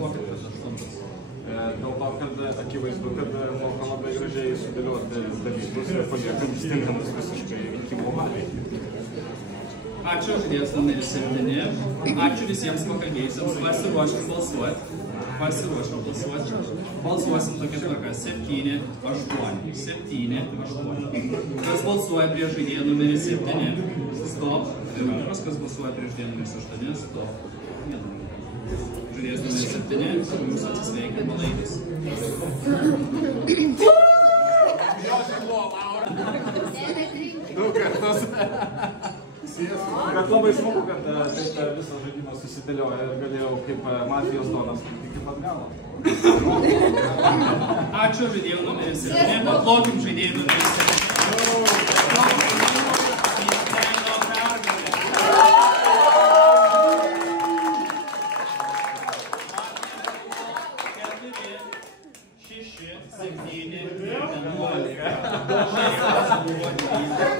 pokalbis 8. Dėl to, kad akivaizdu, kad moka labai gražiai sudėlioti dalykus ir paliekam stinkamus visiškai rinkimų valiai. Ačiū žaidėjas numeris 7. Ačiū visiems pakalbėjusiems. Pasiruošim balsuoti. Balsuosim tokia tvarka. 7, 8. 7, 8. Kas balsuoja prieš žaidėją numeris 7? Stop. Ir antras, kas balsuoja prieš žaidėją numeris 8? Stop. Žaidėjas numeris 7. Jūs atsisveikia malainis. Bet labai smagu, kad taip visą žaidimą susidėlioja ir galėjau kaip Matijos Donas iki pat galo. Ačiū žaidėjų numeris 7. Paplokim žaidėjų numeris 7. Šeši, 7, 11.